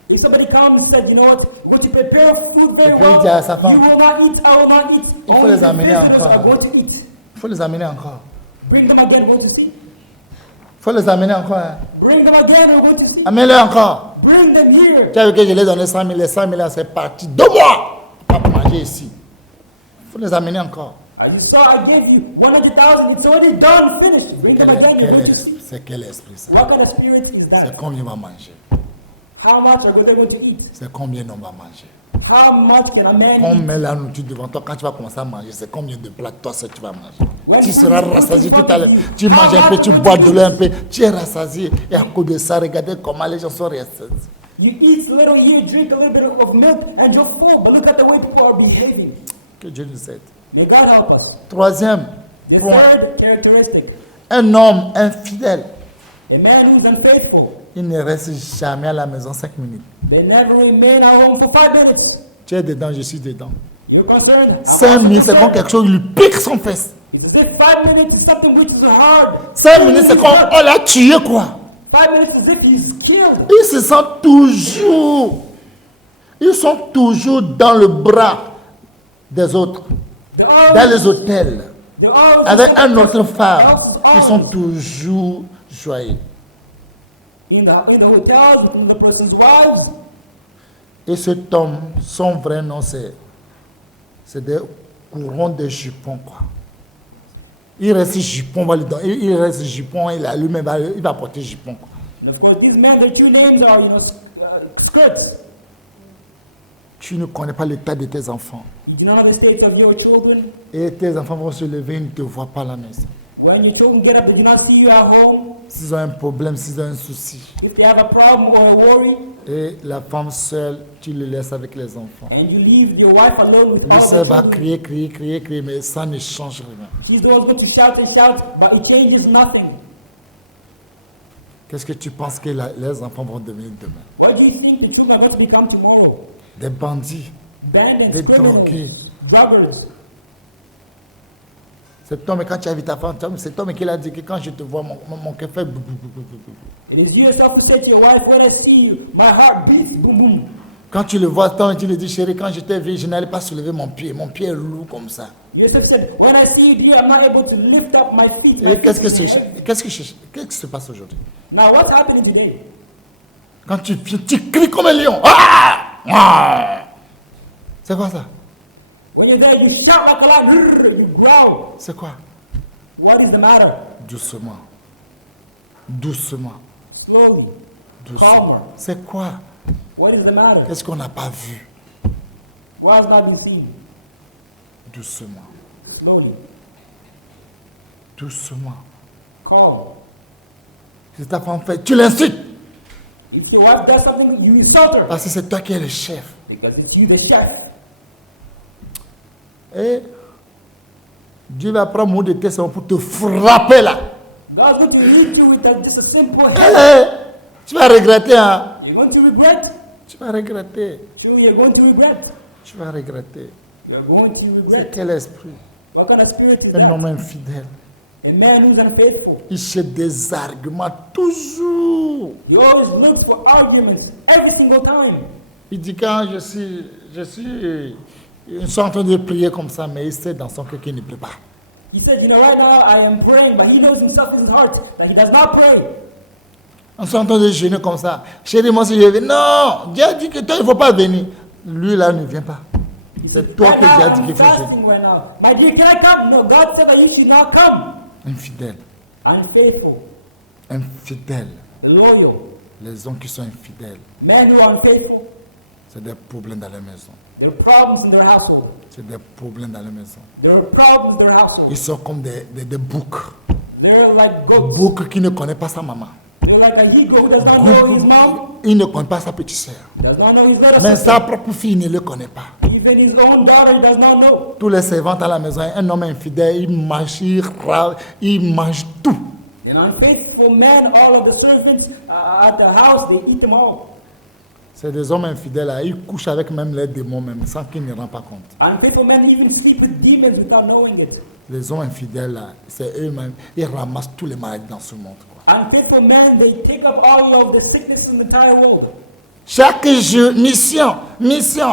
if somebody comes and said, "You know what? I'm going to prepare food very Et puis il well. dit à sa femme, You will not eat, I will not eat. il faut Only les the amener visitors encore. are going to eat." Il faut les amener encore. Bring them again, we're going to see. Il faut les amener encore. Hein. Bring them again, we're going to see. Amène-les encore. Bring them here. Tu as vu que je lui ai donné 100 000, les 100 000 là, c'est parti. 2 mois. On va pas manger ici. Il faut les amener encore. You saw I gave you 100,000. It's already done, finished. Bring them again, you're going to see. C'est quel esprit ça? What kind of spirit is C'est that? combien on va manger? How much are they going to eat? C'est combien on va manger? How much can a man Quand on eat? met la nourriture devant toi, quand tu vas commencer à manger, c'est combien de plats toi seul tu vas manger? When Tu you seras eat, rassasié you tout à l'heure. Tu manges un peu, tu bois de l'eau un peu, tu es rassasié. Et à cause de ça, regardez comment les gens sont rassasiés. You eat a little here, drink a little bit of milk, and you're full. But look at the way people are behaving. Que Dieu nous aide. May God help us. Troisième The point, third characteristic, un homme infidèle, a man who's unfaithful. il ne reste jamais à la maison 5 minutes. They never remain at home for 5 minutes. Tu es dedans, je suis dedans. You're concerned? 5 minutes, c'est comme quelque chose, il lui pique son fesse. It's as if 5 minutes is something which is hard. 5 minutes, c'est comme on l'a tué, quoi. 5 minutes is as if he's killed. Ils se sentent toujours, ils sont toujours dans le bras des autres, They're dans always, les hôtels, they're always avec un autre femme. Ils sont toujours joyeux. in the hotels, in the person's wives. Et cet homme, son vrai nom, c'est des courants de jupons, quoi. Il reste jupon, on va lui donner, il reste jupon, lui-même, il va porter jupon, quoi. And of course, these men, their true names are, skirts. Tu ne connais pas l'état de tes enfants. You do not know the state of your children. Et tes enfants vont se lever, ils ne te voient pas à la maison. When your children get up, they do not see you at home. S'ils ont un problème, s'ils ont un souci. If they have a problem or a worry, Et la femme seule, tu le laisses avec les enfants. and you leave your wife alone with Lui all seul the va children, crier, crier, crier, crier, mais ça ne change rien. she's the one going to shout and shout, but it changes nothing. Qu'est-ce que tu penses que les enfants vont devenir demain? What do you think the children are going to become tomorrow? Des bandits. Bandits, Des criminals, drogués. druggers. Cet homme, quand tu as vu ta femme, cet homme qui l'a dit que quand je te vois, mon cœur fait bou, bou, bou, bou, bou, bou. It is you yourself who said to your wife, when I see you, my heart beats, boom, boom. Quand tu le vois, toi, tu lui dis, chérie, quand je t'ai vu, je n'allais pas soulever mon pied est lourd comme ça. You yourself said, when I see you, dear, I'm not able to lift up my feet. My Et qu'est-ce feet is heavy. qui se passe aujourd'hui? Now, what's happening today? Quand tu cries comme un lion. Ah! Ah! C'est quoi ça? When you're there, you shout like a lion, you growl. C'est quoi? What is the matter? Doucement. Doucement. Slowly. Doucement. Calmer. C'est quoi? What is the matter? Qu'est-ce qu'on n'a pas vu? What has not been seen? Doucement. Slowly. Doucement. Calm. Si ta femme fait, tu l'insultes. If your wife does something, you insult her. Parce que c'est toi qui es le chef. Because it's you the chef. Et Dieu va prendre un mot de test pour te frapper là. God's going to lead you with just a simple Eh, hand. tu vas regretter, hein? You're going to regret. Tu vas regretter. Surely you're going to regret. Tu vas regretter. You're going to C'est regret. quel esprit? What kind of spirit is Un that? homme infidèle. A man who's unfaithful. Il cherche des arguments toujours. He always looks for arguments every single time. Il dit quand je suis en train de prier comme ça, mais il sait dans son cœur qu'il ne prie pas. He said, right now I am praying, but he knows himself in his heart that he does not pray. On s'entend de jeûner comme ça. Chérie, moi si je vais, non, Dieu a dit que toi il ne faut pas venir. Lui là ne vient pas. C'est toi Right que now, Dieu a dit I'm qu'il faut jeûner. fasting right now. My dear, can I come? No, God said that you should not come. Infidèle, Unfaithful, infidèle. loyal, Les hommes qui sont infidèles, men who are unfaithful, C'est des problèmes dans la maison. There are problems in their household. C'est des problèmes dans la maison. There are problems in their household. Ils sont comme des boucs. They're like goats. Bouc qui ne connaît pas sa maman. They're like a he-goat who does not know his mom, Il ne connaît pas sa petite sœur. does not know his little Mais sister. sa propre fille ne le connaît pas. Even his own daughter does not know. Tous les servants à la maison, un homme infidèle, il mange, il mange tout. An unfaithful men, all of the servants at the house, they eat them all. C'est des hommes infidèles, là, ils couchent avec même les démons, même sans qu'ils ne rendent pas compte. Unfaithful men even sleep with demons without knowing it. Les hommes infidèles, là, c'est eux-mêmes, ils ramassent tous les maladies dans ce monde. Quoi. Unfaithful men, they take up all of the sickness in the entire world. Chaque jour, mission, mission.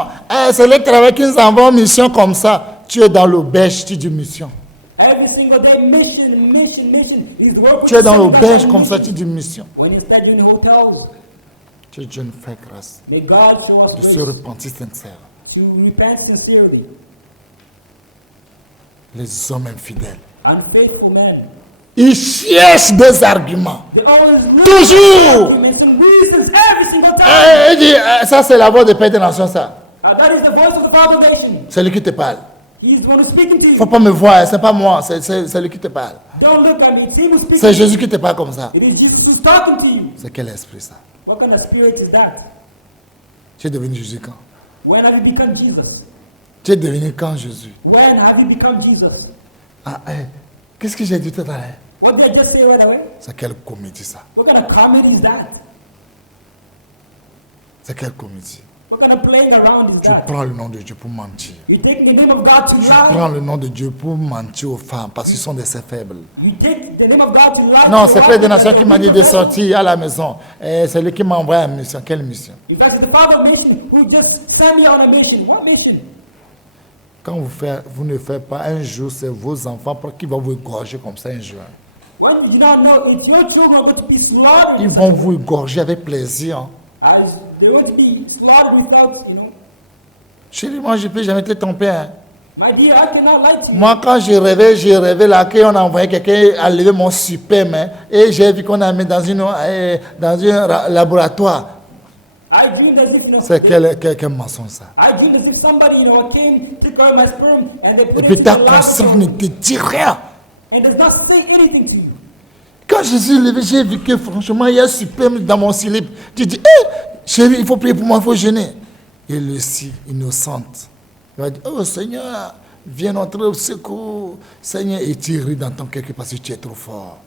C'est le travail qu'ils envoient en mission comme ça. Tu es dans l'auberge, tu dis mission. Every single day, mission, mission, mission. He's working. Tu es dans l'auberge comme ça, tu dis mission. When you study in hotels, Que Dieu nous fait grâce may God show us de se grace repentir sincère. to repent sincerely. Les hommes infidèles. Unfaithful men, Ils cherchent des arguments. they always look Toujours. for arguments and reasons every single time. Il dit, ça c'est la voix de Père des Nations, ça. That is the voice of the Father of Nation. C'est lui qui te parle. He's the one who's speaking to Il ne you. faut pas me voir, c'est pas moi, c'est lui qui te parle. Don't look at me. It's him who's speaking. C'est Jésus qui te parle comme ça. It is Jesus who's talking to you. C'est quel esprit ça? What kind of spirit is that? Tu es devenu Jésus quand? When have you become Jesus? Tu es devenu quand Jésus? When have you become Jesus? Ah, qu'est-ce que j'ai dit tout à l'heure? What did I just say right away? C'est quelle comédie ça? What kind of comedy is that? C'est quelle comédie? What kind of playing around is Tu that? prends le nom de Dieu pour mentir. You take the name of God to Tu lie. prends le nom de Dieu pour mentir aux femmes parce qu'ils sont des seins faibles. You take the name of God to lie. Non, to c'est the Père des wife Nations that qui m'a dit you're de weak. sortir à la maison. C'est lui qui m'a envoyé à la mission. Quelle mission? In fact, it's the Father of Nation who just sent me on a mission. What mission? Quand vous ne faites pas un jour, c'est vos enfants qui vont vous égorger comme ça un jour. When you do not know, it's your children going to be slaughtered. Ils vont vous égorger avec plaisir. They're going to be slaughtered without, Chérie, moi je ne peux jamais te tromper. Hein. My dear, I cannot lie to you. Moi quand j'ai rêvé là qu'on a envoyé quelqu'un à lever mon superbe hein, et j'ai vu qu'on a mis dans un laboratoire. I dreamed as if, C'est quel mensonge ça? I dreamed as if somebody, came, took out my sperm, and they Et put puis it ta in the conscience ne laboratory, te dit rien. and does not say anything to you. Quand je suis levé, j'ai vu que franchement il y a un superbe dans mon slip. Tu dis, hé, chérie, il faut prier pour moi, il faut jeûner. Et Lucie, innocente, il va dire, oh Seigneur, viens entrer au secours. Seigneur, et tu ris dans ton cœur parce que tu es trop fort.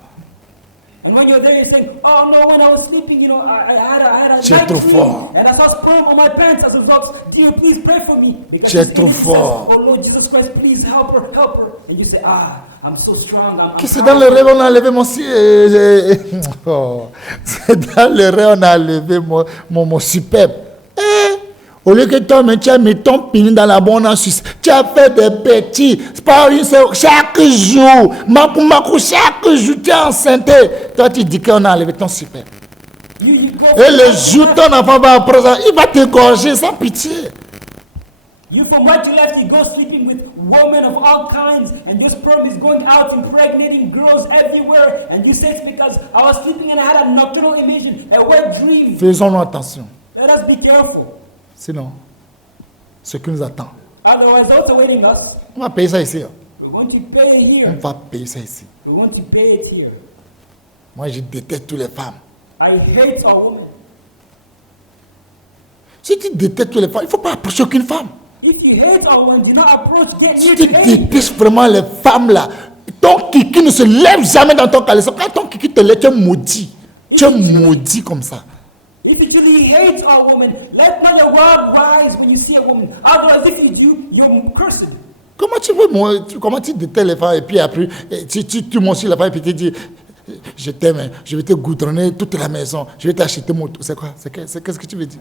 And when you're there, you're saying, oh no, when I was sleeping, I had a Tu es night trop dream, fort. and I saw sperm on my pants as a result. Dear, please pray for me. Because Tu es this trop enemy says, fort. oh Lord Jesus Christ, please help her, help her. And you say, I'm so strong. I'm Que c'est dans le rêve on a levé mon oh, c'est dans le rêve on a levé mon superbe. Au lieu que toi, tu as mis ton pini dans la bonne en Suisse, tu as fait des petits. C'est pas une seule, chaque jour. Chaque jour, tu es enceinte. Toi, tu dis qu'on a enlevé ton superbe. You go Et le jour ton enfant va présent, il va t'égorger sans pitié. You from right to left, you go sleeping with women of all kinds, and your sperm is going out impregnating girls everywhere. And you say it's because I was sleeping and I had a nocturnal emission, a wet dream. Faisons-nous attention. Let us be careful. Sinon, ce qui nous attend, Otherwise, what's awaiting us? on va payer ça ici. We're going to pay it On here. va payer ça ici. We're going to pay it here. Moi, je déteste toutes les femmes. I hate all women. Si tu détestes toutes les femmes, il ne faut pas approcher aucune femme. If you hate all women, do not approach, get Si near tu to any. détestes vraiment les femmes là, ton kiki ne se lève jamais dans ton caleçon. Quand ton kiki te lève, tu es maudit. Tu es maudit comme ça. If you truly hate all women, let not your world rise when you see a woman. Otherwise, if you do, you're cursed. Comment tu détestes les femmes et puis après, tu montes sur la femme et puis tu dis, je t'aime, hein, je vais te goudronner toute la maison, je vais t'acheter mon... C'est quoi? Qu'est-ce que tu veux dire?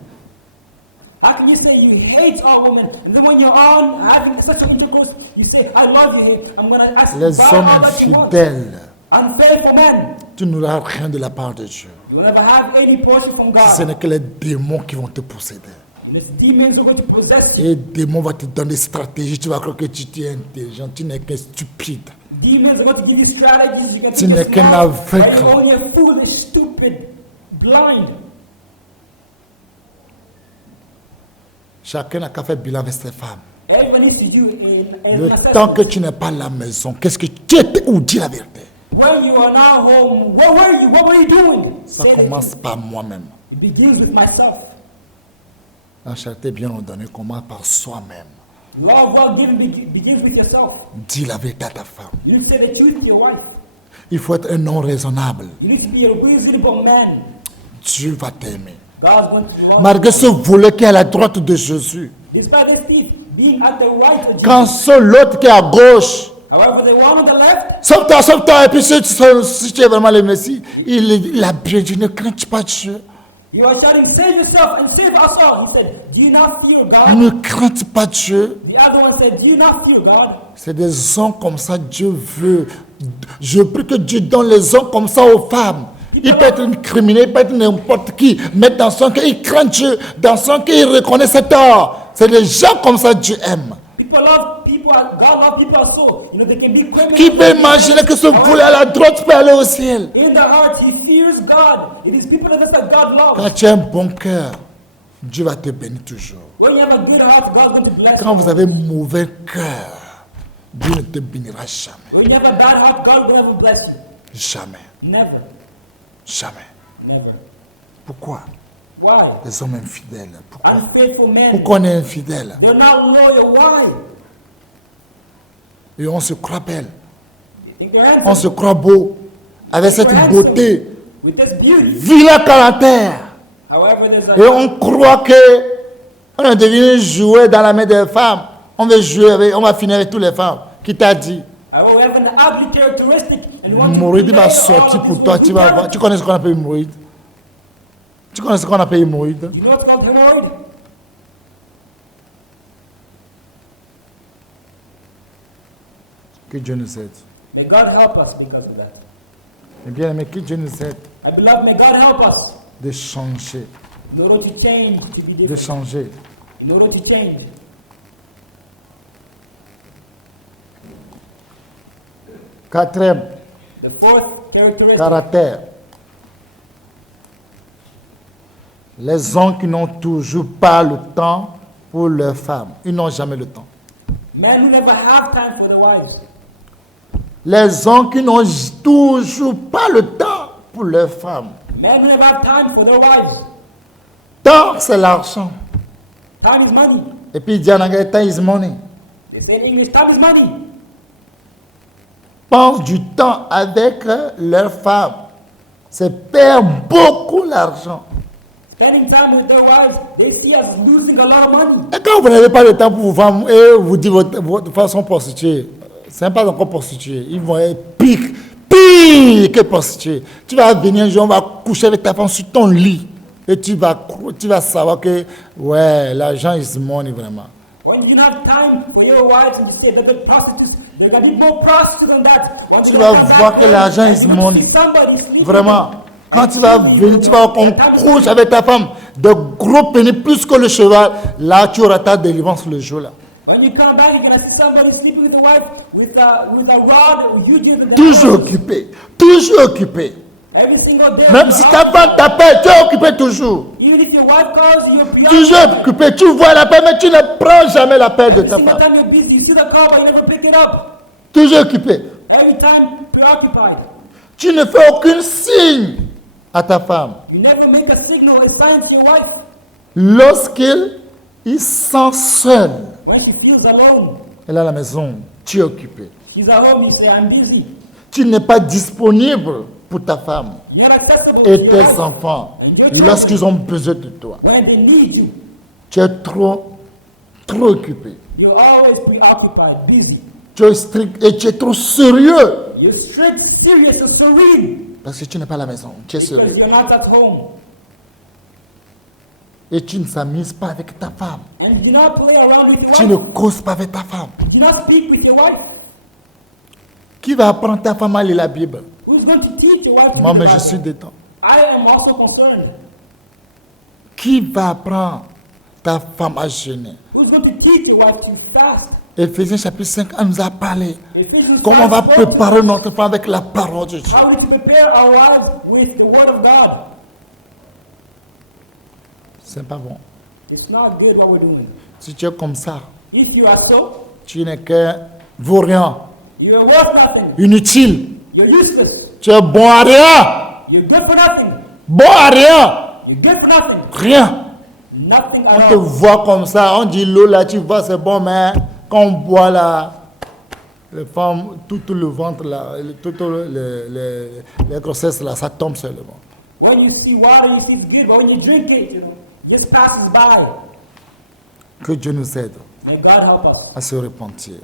How can you say you hate all women, and then when you're on having such an intercourse, you say, I love you, I'm going to ask you to Les buy hommes all that you want. infidèles, Unfaithful men, tu n'auras rien de la part de Dieu. you will never have any portion from Ce God. n'est que les démons qui vont te posséder. And these demons are going to possess you. Et les démons vont te donner des stratégies. Tu vas croire que tu es intelligent. Tu n'es qu'un stupide. Demons are going to give you strategies. You can Tu think n'es you're qu'un smart, aveugle. but you're only a foolish, stupid, blind. Chacun n'a qu'à faire bilan avec ses femmes. Everyone needs to do Le an temps que assessment. tu n'es pas à la maison, qu'est-ce que tu étais ou dis la vérité? When you are now home, where were you? What were you doing? Ça Say the commence truth. par moi-même. It begins with myself. La charité bien ordonnée commence par soi-même. Love well given begins with yourself. Dis la vérité à ta femme. You need to say the truth to your wife. Il faut être un homme raisonnable. You need to be a reasonable man. Dieu va t'aimer. God's going to love Malgré ce volet qui est à la droite de Jésus, you. Despite this thief being at the right of Jesus. quand c'est l'autre qui est à gauche, However, the one on the left, sauve-toi, et puis si tu es vraiment le Messie, il a bien dit, ne crains pas Dieu. you are shouting, save yourself and save us all. He said, do you not fear God? Ne crains pas Dieu. The other one said, do you not fear God? C'est des hommes comme ça, Dieu veut. Je prie que Dieu donne les hommes comme ça aux femmes. Il peut être un criminel, il peut être n'importe qui, mais dans son cœur, il craint Dieu. Dans son cœur, il reconnaît cet tort. C'est des gens comme ça, Dieu aime. People love people, God love people also. You know, they can be criminals. Qui peut imaginer que ce volet à la droite peut aller au ciel? In the heart, he fears God. It is people that God loves. Quand tu as un bon cœur, Dieu va te bénir toujours. When you have a good heart, God's going to bless Quand you. vous avez un mauvais cœur, Dieu ne te bénira jamais. When you have a bad heart, God will never bless you. Jamais. Never. Jamais. Never. Pourquoi? Why? Les hommes infidèles. Pourquoi? Unfaithful men. Pourquoi on est infidèle? They're not loyal. Why? Et on se croit belle. They think they're On handsome. se croit beau. Avec cette beauté. With this beauty. Vilain caractère. However, there's Et a on croit que on est devenu jouet dans la main des femmes. On veut jouer avec, on va finir avec toutes les femmes. Qui t'a dit? however, we have an ugly characteristic and want to Hémorroïde play va all sortir of pour this toi. with Tu you vas never- voir. Tu connais ce qu'on appelle hémorroïde? Tu connais ce qu'on appelle hémorroïde? You know what's called hemorrhoid? Que Dieu nous aide. May God help us because of that. Et bien aimé, que Dieu nous aide My beloved, may God help us de changer. in order to change, to be De different. changer. In order to change. Quatrième, The fourth characteristic. caractère. Les hommes qui n'ont toujours pas le temps pour leurs femmes. Ils n'ont jamais le temps. Men who never have time for their wives. Les hommes qui n'ont toujours pas le temps pour leurs femmes. Men who never have time for their wives. Temps, c'est l'argent. Time is money. Et puis il dit en anglais, time is money. They say in English, time is money. Pense du temps avec leurs femmes. C'est perdre beaucoup l'argent. Spending time with their wives, they see us losing a lot of money. Et quand vous n'avez pas le temps pour vos femmes et vous dites votre façon prostituée, ce n'est pas encore prostituée. Ils vont être pire que prostituée. Tu vas venir un jour, on va coucher avec ta femme sur ton lit. Et tu vas savoir que, ouais, l'argent is money vraiment. When you can have time for your wives and you say that the prostitutes, there can be more prostitutes than that. Once Tu you vas have voir that que time, l'argent is you will money. see somebody sleeping Vraiment. with you. Quand tu vas venir, tu vas qu'on couche avec ta femme, de gros pénis plus que le cheval, là tu auras ta délivrance le jour là. When you come back, you're going to see somebody sleeping with a wife with a rod huger than that. Toujours occupé, toujours occupé. Every single day. Même si ta femme t'appelle, tu es occupé toujours. Even if your wife calls you, you're Toujours preoccupied. occupé, tu vois l'appel, mais tu ne prends jamais l'appel de Every ta single femme. time you're busy, you see the call, but you never pick it up. Toujours occupé. Every time, preoccupied. Tu ne fais aucun signe à ta femme. You never make a signal, a sign to your wife. Lorsqu'il sent seul, When she feels alone, elle est à la maison, tu es occupé. she's at home, you say, I'm busy. Tu n'es pas disponible pour ta femme You're not accessible et to your tes wife. enfants And your children, lorsqu'ils ont besoin de toi. when they need you, Tu es trop occupé. you're always preoccupied, busy. Tu es strict et tu es trop sérieux You're strict, serious, and serene parce que tu n'es pas à la maison. Tu es because sérieux. you're not at home. Et tu ne s'amuses pas avec ta femme. And you do not play around with your Tu ne wife. causes pas avec ta femme. Do not speak with your wife. Qui va apprendre ta femme à lire la Bible? Who's going to teach your wife? to Moi, read mais the je Bible? suis dedans. I am also concerned. Qui va apprendre ta femme à jeûner? Who's going to teach your wife to fast? Éphésiens chapitre 5, on nous a parlé. Ephesians Comment on va 5 spoke to préparer notre femme avec la parole de Dieu. how we can prepare our wives with the word of God. C'est pas bon. It's not good what we're doing. Si tu es comme ça, If you are so, tu n'es qu'un vaurien, you're worth nothing. inutile. You're useless. Tu es bon à rien. You're good for nothing. Bon à rien. You're good for nothing. Rien. Nothing On at te all. voit comme ça, on dit l'eau là, tu vois, c'est bon, mais quand on boit là, les femmes, tout le ventre là, toutes les grossesses là, ça tombe seulement. When you see water, you see it's good, but when you drink it, it just passes by. Que Dieu nous aide May God help us à se repentir.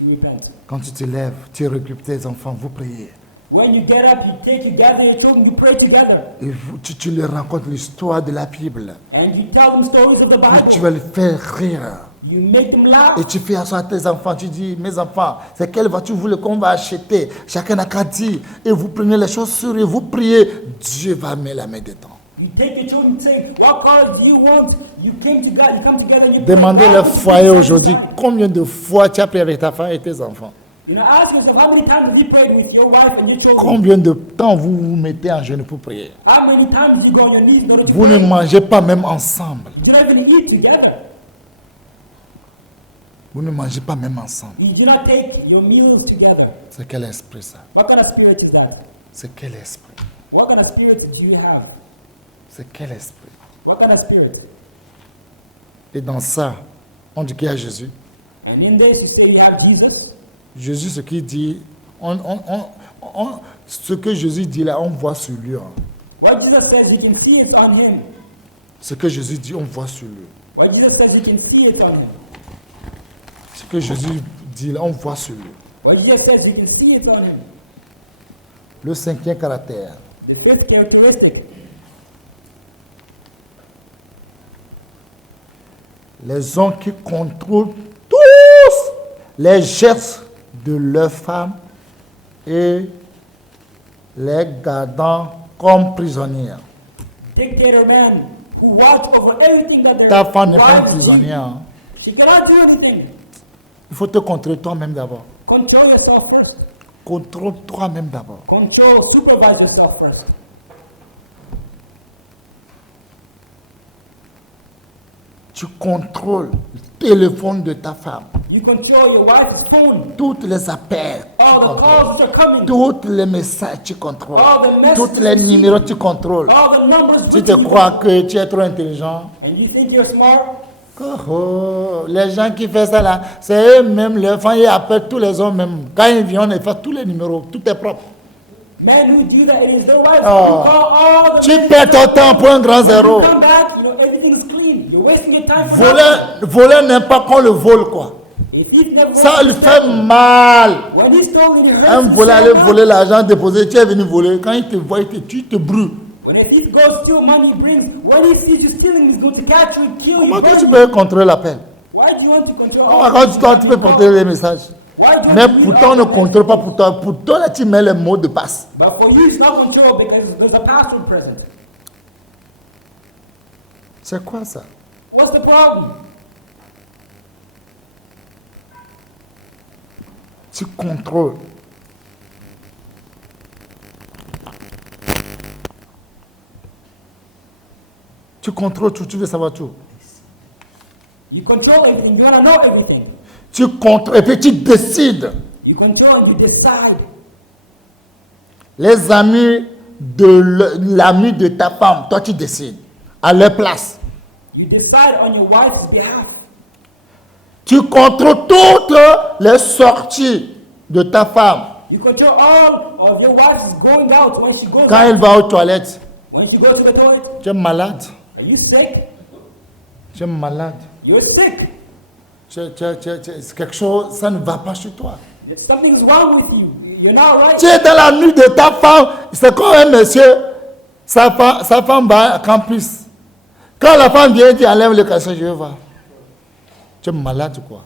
to repent. Quand tu te lèves, tu regroupes tes enfants, vous priez. When you get up, you gather your children, you pray together. Et tu leur racontes l'histoire de la Bible. And you tell them stories of the Et tu vas Bible. les faire rire. You make them laugh. Et tu fais asseoir tes enfants, tu dis, mes enfants, c'est quelle voiture vous voulez qu'on va acheter? Chacun n'a qu'à dire. Et vous prenez les choses sur et vous priez. Dieu va mettre la main dedans. You take your children and say, what car do you want? You come together and you Demandez pray. le foyer aujourd'hui, combien de fois tu as prié avec ta femme et tes enfants? You know, ask yourself, how many times have you prayed with your wife and your children? Combien de temps vous vous mettez en jeûne pour prier? How many times you go on your knees in order to Vous ne pray? mangez pas même ensemble. You do not even eat together. Vous ne mangez pas même ensemble. You do not take your meals together. C'est quel esprit ça? What kind of spirit is that? C'est quel esprit? What kind of spirit do you have? C'est quel esprit? What kind of spirit? Et dans ça, on dit qu'il y a Jésus. And in this, you say you have Jesus. Jésus, ce qu'il dit, ce que Jésus dit là, on voit sur lui. Hein. What Jesus says, you can see it on him. Ce que Jésus dit, on voit sur lui. What Jesus says, you can see it on him. Ce que Jésus dit là, on voit sur lui. What Jesus says, you can see it on him. Le cinquième caractère, The fifth characteristic, les hommes qui contrôlent tous les gestes de leurs femmes et les gardant comme prisonnières. dictator man who watch over everything that their Ta femme n'est pas une wives do. prisonnière. Hein. She cannot do anything. Il faut te contrôler toi-même d'abord. Control yourself first. Contrôle toi-même d'abord. Control, supervise yourself first. Tu contrôles le téléphone de ta femme. You control your wife's phone. Toutes les appels, tu All the contrôles. calls which are coming. Tous les messages, tu contrôles. All the messages Tous les numéros, tu contrôles. All the numbers Tu with te you. crois que tu es trop intelligent. And you think you're smart? Oh, les gens qui font ça là, c'est eux-mêmes, les enfants, ils appellent tous les hommes même. Quand ils viennent, on efface tous les numéros, tout est propre. Men who do that, it is their wives Oh. who call all the Tu men. perds ton temps pour un grand You zéro. come back, everything's clean. You're wasting your time for nothing. Voler n'aime pas qu'on le vole, quoi. If he's never Ça lui fait mal. when he's stolen, it hurts Un his voleur allait stomach. voler l'argent déposé, tu es venu voler. Quand il te voit, il te tue, il te brûle. When a thief goes steal money, he brings. When he sees you stealing, he's going to catch you, kill you. Comment burn tu you. peux contrôler l'appel? Why do you want to control? Comment tu peux contrôler les messages? Why do you Mais want to lead pourtant, on ne all the contrôle pas pour toi. Pour toi, là, tu mets les mots de passe. But for you, it's not control because there's a password present. C'est quoi ça? What's the problem? Tu contrôles. Tu contrôles tout, tu veux savoir tout. You control everything. You want to know everything. Tu contrôles et puis tu décides. You control and you decide. Les amis de l'ami de ta femme, toi tu décides. À leur place. You decide on your wife's behalf. Tu contrôles toutes les sorties de ta femme. You control all of your wife's going out when she goes Quand elle va aux toilettes, when she goes to the toilet. tu es malade. Are you sick? Tu es malade. You're sick. C'est quelque chose, ça ne va pas chez toi. Something's wrong with you. You're not right. Tu es dans la nuit de ta femme. C'est comme un monsieur, sa femme va à campus. Quand la femme vient, il dit enlève le caleçon, je vais voir. Tu es malade ou quoi?